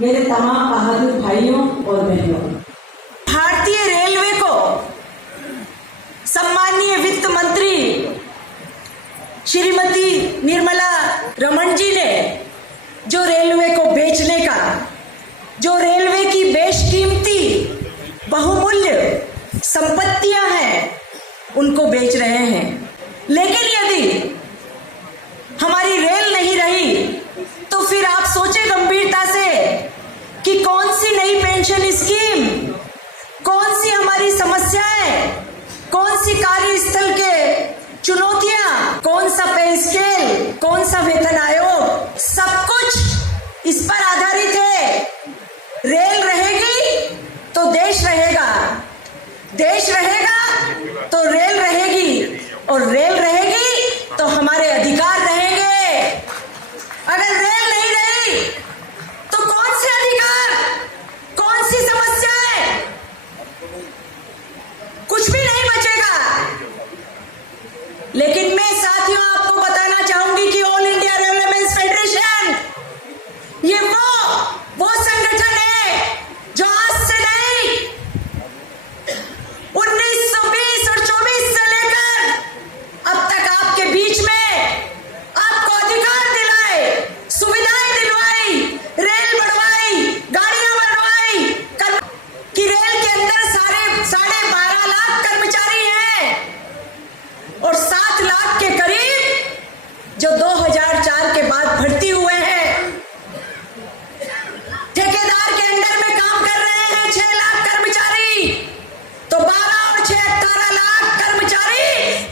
मेरे तमाम बहादुर भाइयों और बहनों, भारतीय रेलवे को सम्मानीय वित्त मंत्री श्रीमती निर्मला रमण जी ने जो रेलवे को बेचने का, जो रेलवे की बेशकीमती बहुमूल्य संपत्तियां हैं उनको बेच रहे हैं। लेकिन यदि हमारी रेल नहीं रही तो फिर आप सोचें गंभीरता से कि कौन सी नई पेंशन स्कीम, कौन सी हमारी समस्याएं, कौन सी कार्यस्थल के चुनौतियां, कौन सा पे स्केल, कौन सा वेतन आयोग, सब कुछ इस पर आधारित है। रेल रहेगी तो देश रहेगा, देश रहेगा तो रेल रहेगी, और रेल रहेगी तो हमारे अधिकार रहेंगे। अगर रेल नहीं रही तो कौन से अधिकार, कौन सी समस्याएं, कुछ भी नहीं बचेगा। लेकिन मैं साथियों आपको बताना चाहूंगी कि ऑल इंडिया रेलवेमेंस फेडरेशन ये वो संगठन है जो आज से नहीं 1920 और 24 से लेकर अब तक आपके बीच में आपको अधिकार दिलाए, सुविधाएं दिलवाई, रेल बढ़वाई, गाड़ियां बढ़वाई, कि रेल के अंदर 12.5 लाख कर्मचारी हैं और 7 लाख के करीब जो 2004 के बाद भर्ती हुए हैं। ठेकेदार के अंडर में काम कर रहे हैं 6 लाख कर्मचारी, तो 12 और 6 18 लाख कर्मचारी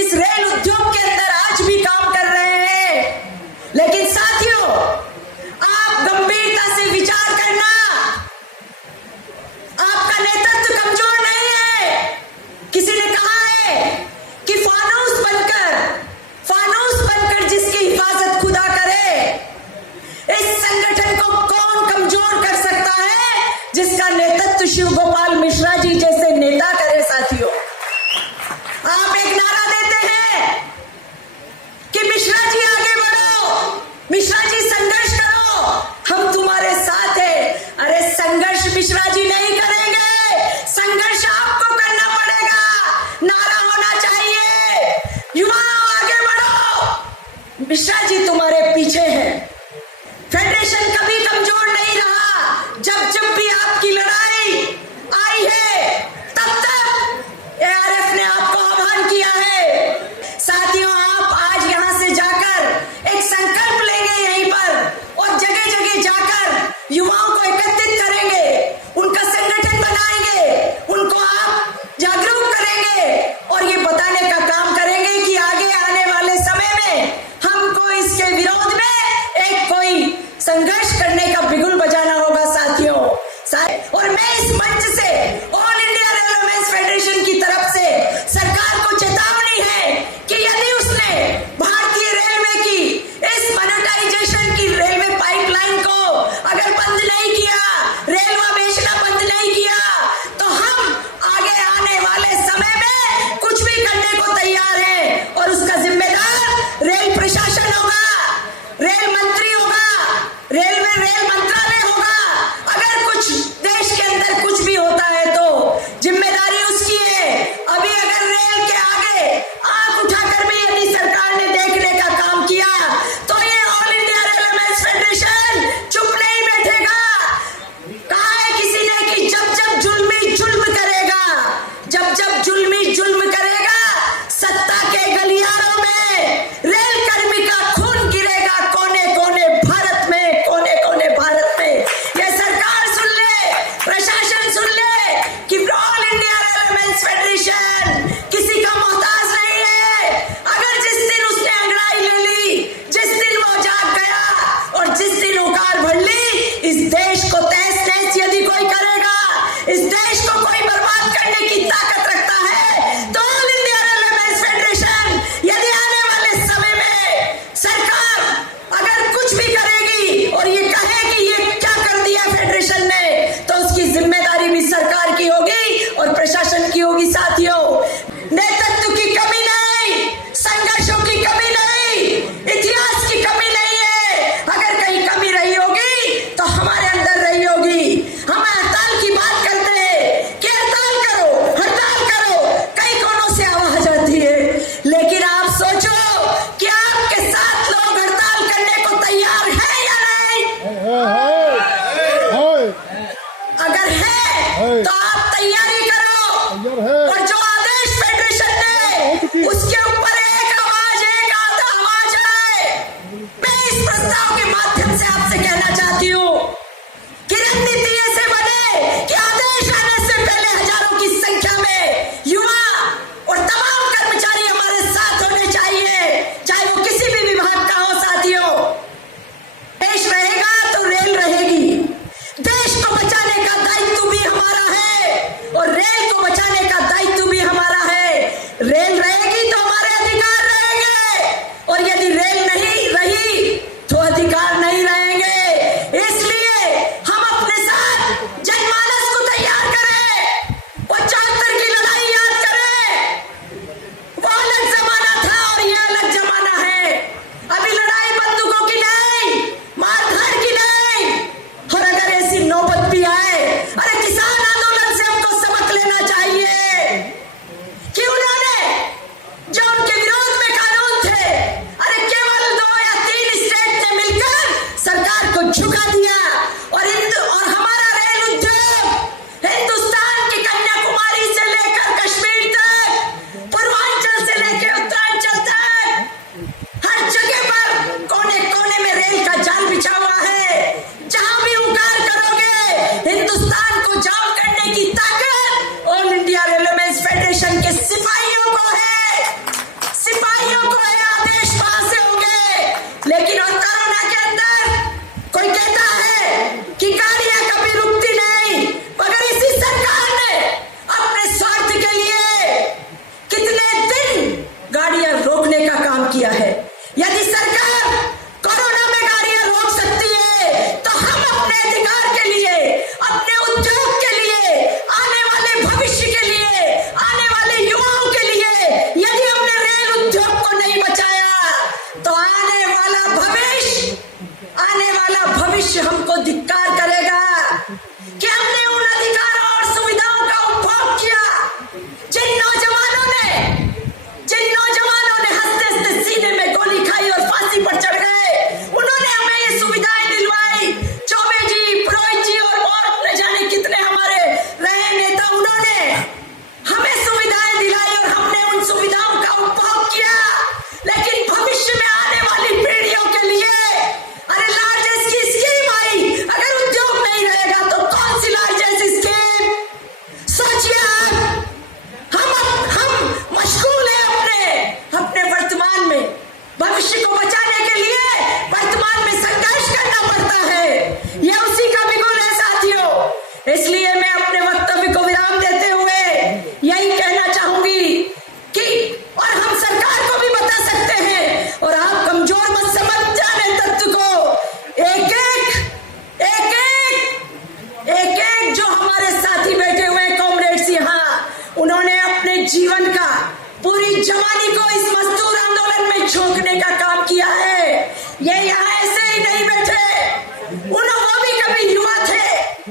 इस रेल उद्योग के अंदर आज भी काम कर रहे हैं। लेकिन साथियों, आप गंभीरता से विचार करना, आपका नेतृत्व कमजोर नहीं है। किसी ने कहा है कि फानूस बनकर जिसकी हिफाजत खुदा करे, इस संगठन को कौन कमजोर कर सकता है जिसका नेतृत्व शिव गोपाल मिश्रा जी जैसे नेता करे। साथियों, आप एक नारा देते हैं कि मिश्रा जी आगे बढ़ो, मिश्रा जी संघर्ष करो, हम तुम्हारे साथ हैं। अरे संघर्ष मिश्रा जी नहीं करेंगे, संघर्ष आपको करना पड़ेगा। नारा होना चाहिए, युवाओं आगे बढ़ो, मिश्रा जी तुम्हारे पीछे हैं। फेडरेशन कभी कमजोर नहीं रहा। जब भी आपकी लड़ाई आई है तब तक एआरएफ ने आपको आह्वान किया है। साथियों, आप आज यहां से जाकर एक संकल्प लेंगे यहीं पर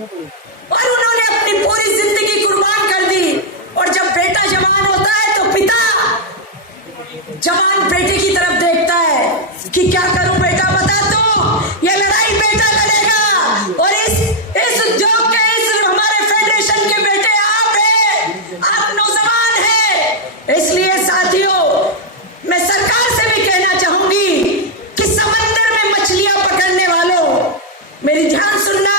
और उन्होंने अपनी पूरी जिंदगी कुर्बान कर दी। और जब बेटा जवान होता है तो पिता जवान बेटे की तरफ देखता है कि क्या करूं बेटा, बता तो ये लड़ाई बेटा लड़ेगा। और इस उद्योग के, इस हमारे फेडरेशन के बेटे आप हैं, आप नौजवान हैं। इसलिए साथियों, मैं सरकार से भी कहना चाहूंगी कि समंदर में मछलियां पकड़ने वालों, मेरी ध्यान सुनना,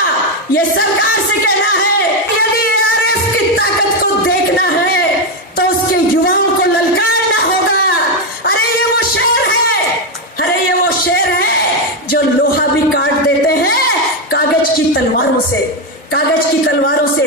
ये सरकार से कहना है, यदि ARS की ताकत को देखना है तो उसके युवाओं को ललकारना होगा। अरे ये वो शेर है, अरे ये वो शेर है जो लोहा भी काट देते हैं कागज की तलवारों से, कागज की तलवारों से।